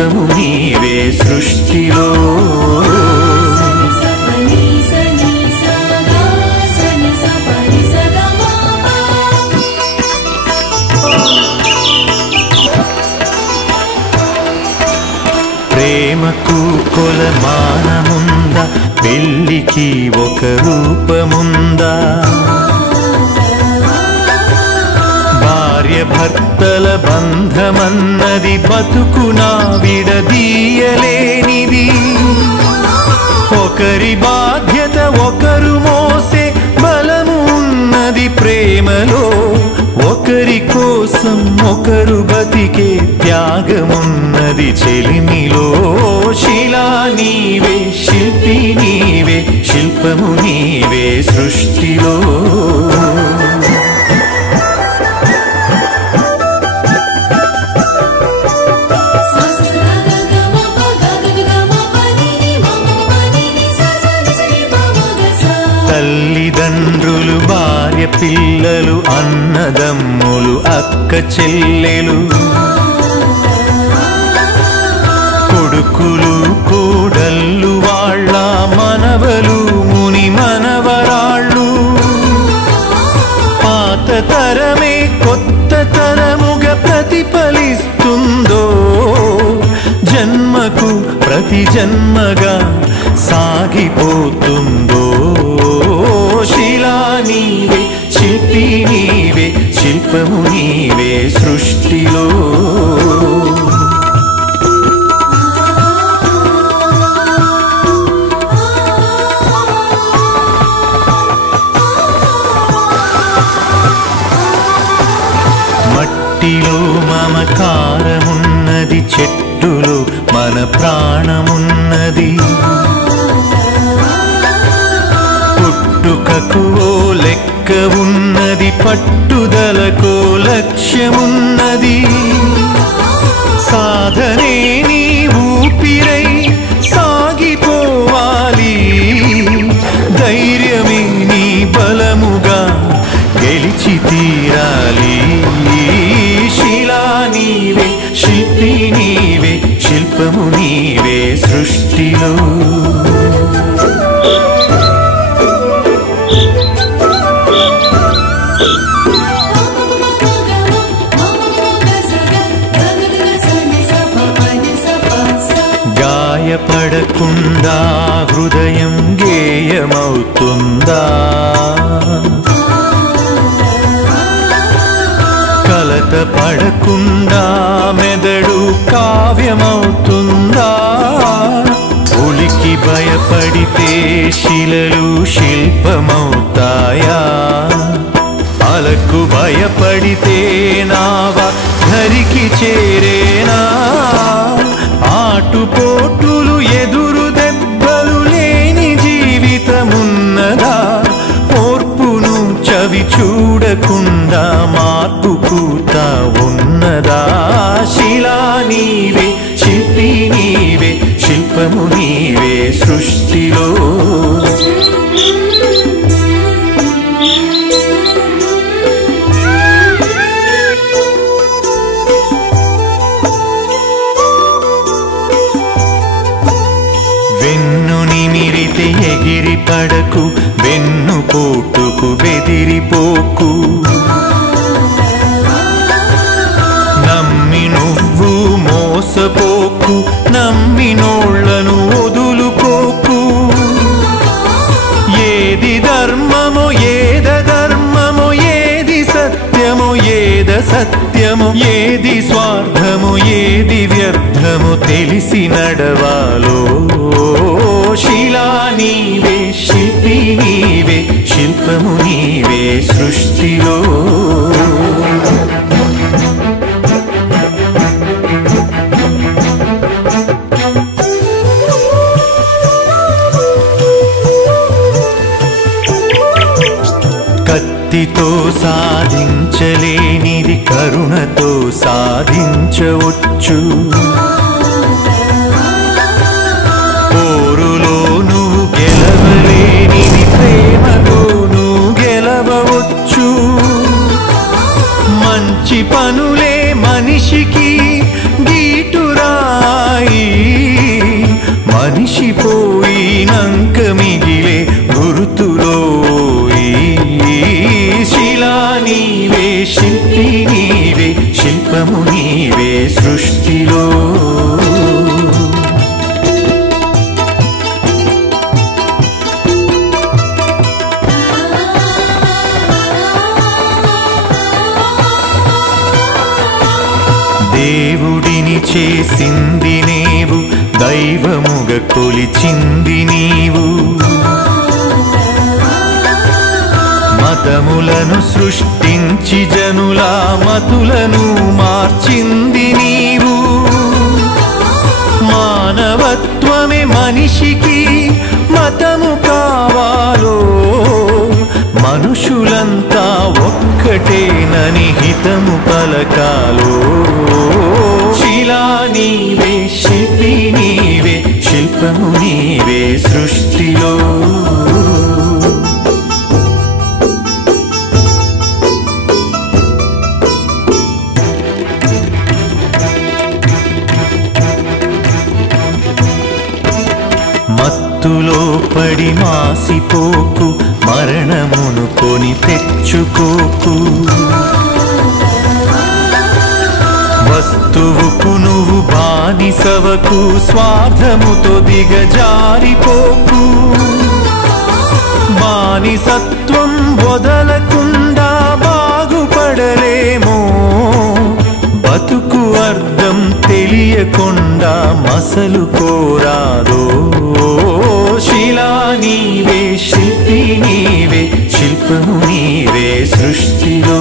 శిల్పము నీవే సృష్టిలో ప్రేమకు కొలమానముందా పెళ్ళికి ఒక రూపముందా భార్య భర్తల బంధమన్నది బతుకునా విడదీయలేనిది ఒకరి బాధ్యత ఒకరు మోసే బలము ఉన్నది ప్రేమలో ఒకరి కోసం ఒకరు బతికే త్యాగమున్నది చెలిమిలో శిలా నీవే శిల్పి నీవే శిల్పము నీవే సృష్టిలో తల్లిదండ్రులు భార్య పిల్లలు అన్నదమ్ములు అక్క చెల్లెలు కొడుకులు కోడళ్ళు వాళ్ళ మనవలు ముని మనవరాళ్ళు పాత తరమే కొత్త తరముగా ప్రతిఫలిస్తుందో జన్మకు ప్రతి జన్మగా సాగిపోతుందో శిలా నీవే శిల్పి నీవే శిల్పము నీవే సృష్టిలో మట్టిలో మమకారమున్నది చెట్టులో మన ప్రాణమున్నది పుట్టుకకు ఓ లెక్క ఉన్నది పట్టుదలకు లక్ష్యమున్నది సాధనే నీ ఊపిరై సాగిపోవాలి ధైర్యమే నీ బలముగా గెలిచి తీరాలి శిలా నీవే శిల్పి నీవే శిల్పము నీవే సృష్టిలో గాయపడకుండా హృదయం గేయమవుతుందా కలత పడకుండా మెదడు కావ్యమవుతుందా ఉలికి భయపడితే శిలలు శిల్పమవుతాయా అలకు భయపడితే నావా ధరికి చేరేనా ఆటుపోటులు ఎదురు దెబ్బలు లేని జీవితమున్నదా ఓర్పును చవి చూడకుండా మార్పు పూత ఉన్నదా శిలా నీవే శిల్పి నీవే శిల్పము నీవే సృష్టిలో ఎగిరి పడకు వెన్ను పోటుకు బెదిరిపోకు నమ్మి నువ్వు మోసపోకు నమ్మినోళ్లను వదులుకోకు ఏది ధర్మమో ఏదధర్మమో ఏది సత్యమో ఏదసత్యమో ఏది స్వార్థమో ఏది వ్యర్థమో తెలిసి నడవాలో శిలా నీవే శిల్పి నీవే శిల్పము నీవే సృష్టిలో కత్తితో సాధించలేనిది కరుణతో సాధించవచ్చు పోరులో నువ్వు గెలవలేనిది ప్రేమతో నువ్వు గెలవవచ్చు మంచి పనులే మనిషికి గీటురాయి నీవే శిల్పము నీవే సృష్టిలో దేవుడిని చేసింది నీవు దైవముగ కొలిచింది నీవు మతములను సృష్టించి జనుల మతులను మార్చింది నీవు మానవత్వమే మనిషికి మతము కావాలో మనుషులంతా ఒక్కటేనని హితము పలకాలో శిలా నీవే శిల్పి నీవే శిల్పము నీవే సృష్టిలో మత్తులో పడి మాసిపోకు మరణమును కొని తెచ్చుకోకు వస్తువుకు నువ్వు బానిసవకు స్వార్థముతో దిగజారిపోకు బానిసత్వం వదలకుండా బాగుపడలేమో బతుకు అర్థం తెలియకుండా మసలు కోరాదో శిలా నీవే శిల్పి నీవే శిల్పము నీవే సృష్టిలో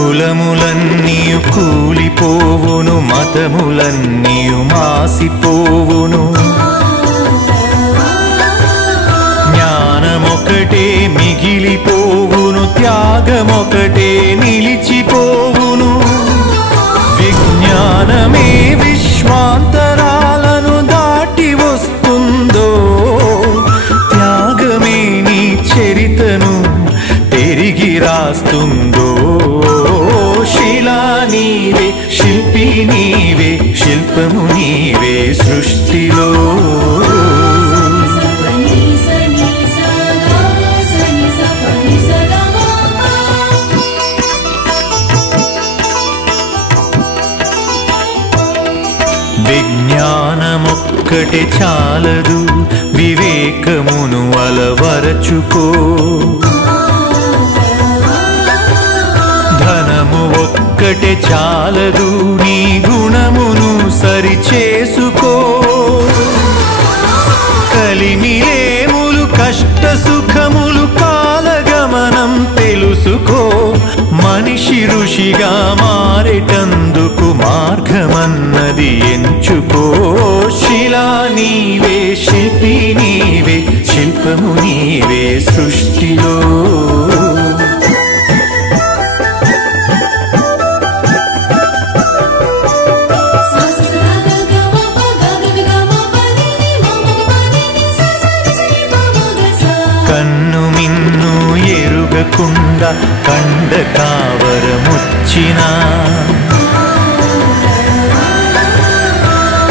కులములన్నీయు కూలిపోవును మతములన్నీయు మాసిపోవును జ్ఞానమొకటే మిగిలిపోవును త్యాగమొకటే నిలిచిపోవును విజ్ఞానమే విశ్వాంతరాలను దాటి వస్తుందో త్యాగమే నీ చరితను తిరిగి రాస్తుందో శిలా నీవే శిల్పి నీవే శిల్పము నీవే సృష్టిలో విజ్ఞానమొక్కటి చాలదు వివేకమును అలవరచుకో ధనము ఒక్కటే చాలదు నీ గుణమును సరిచేసుకో కలిమిలేములు కష్ట సుఖములు కాలగమనం తెలుసుకో మనిషి ఋషిగా మారేటందుకు మార్గమన్నది ఎంచుకో శిలా నీవే శిల్పి నీవే శిల్పము నీవే సృష్టిలో కన్ను మిన్ను ఎరుగకుండా కండ కావరముచ్చినా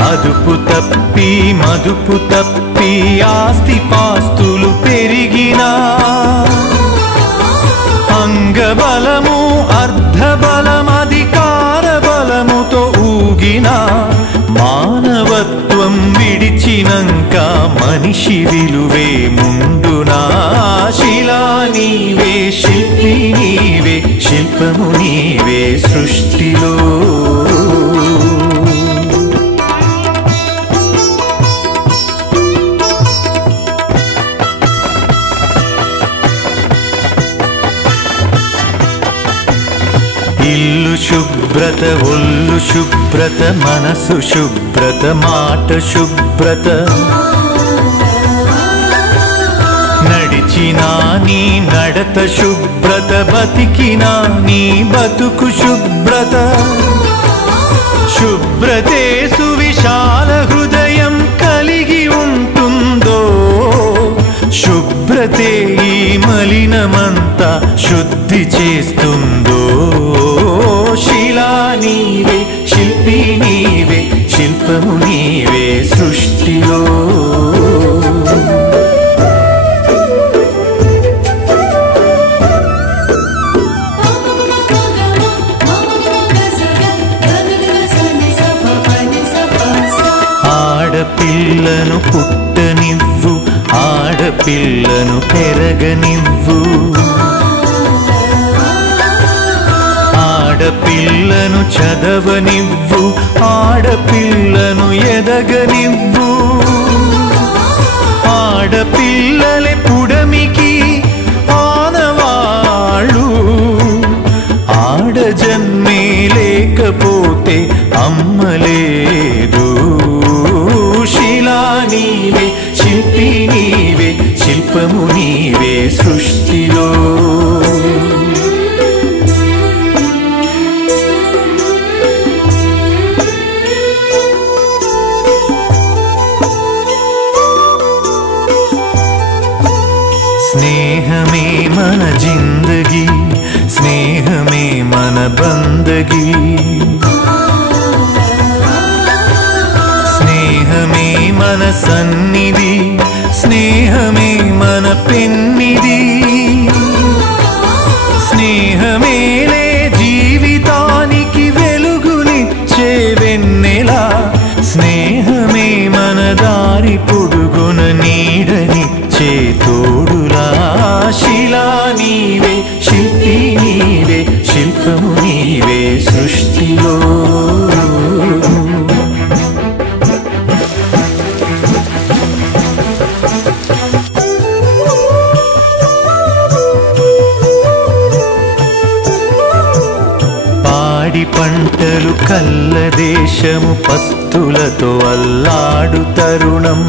అదుపు తప్పి మదుపు తప్పి ఆస్తి పాస్తులు పెరిగినా అంగబలము అర్ధబలం అధికార బలముతో ఊగినా మానవత్వం విడిచినంక మనిషి విలువే ముందునా శిలా నీవే శిల్పి నీవే శిల్పము నీవే సృష్టిలో ఇల్లు శుభ్రత ఒళ్ళు శుభ్రత మనసు శుభ్రత మాట శుభ్రత నడిచినా నీ నడత శుభ్రత బతికినా నీ బతుకు శుభ్రత శుభ్రతే సువిశాల హృదయం కలిగి ఉంటుందో శుభ్రతే ఈ మలినమంతా శుద్ధి చేస్తుందో ఆడపిల్లను పుట్టనివ్వు, ఆడపిల్లను పెరగనివ్వు, ఆడపిల్లను చదవనివ్వు, ఆడపిల్లను ఎదగనివ్వు, ఆడపిల్లలే పుడమికి ఆనవాళ్ళు, ఆడజన్మే లేకపోతే అమ్మలేదు. శిలా నీవే, శిల్పి నీవే, శిల్పము నీవే సృష్టిలో. స్నేహమే మన జిందగీ, స్నేహమే మన బందగీ, స్నేహమే మన సన్నిధి, స్నేహమే మన పెన్నిధి, స్నేహమేలే జీవితానికి వెలుగునిచ్చే వెన్నెలా, స్నేహమే మన దారి పొడుగున నీడనిచ్చే తోడులా. శిలా నీవే, శిల్పి నీవే, శిల్పము నీవే సృష్టిలో. పాడి పంటలు కల్ల దేశము పస్తులతో అల్లాడు తరుణం,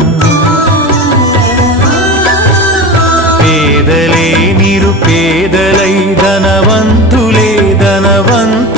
పేదలే నిరుపేదలై ధనవంతులే ధనవంతు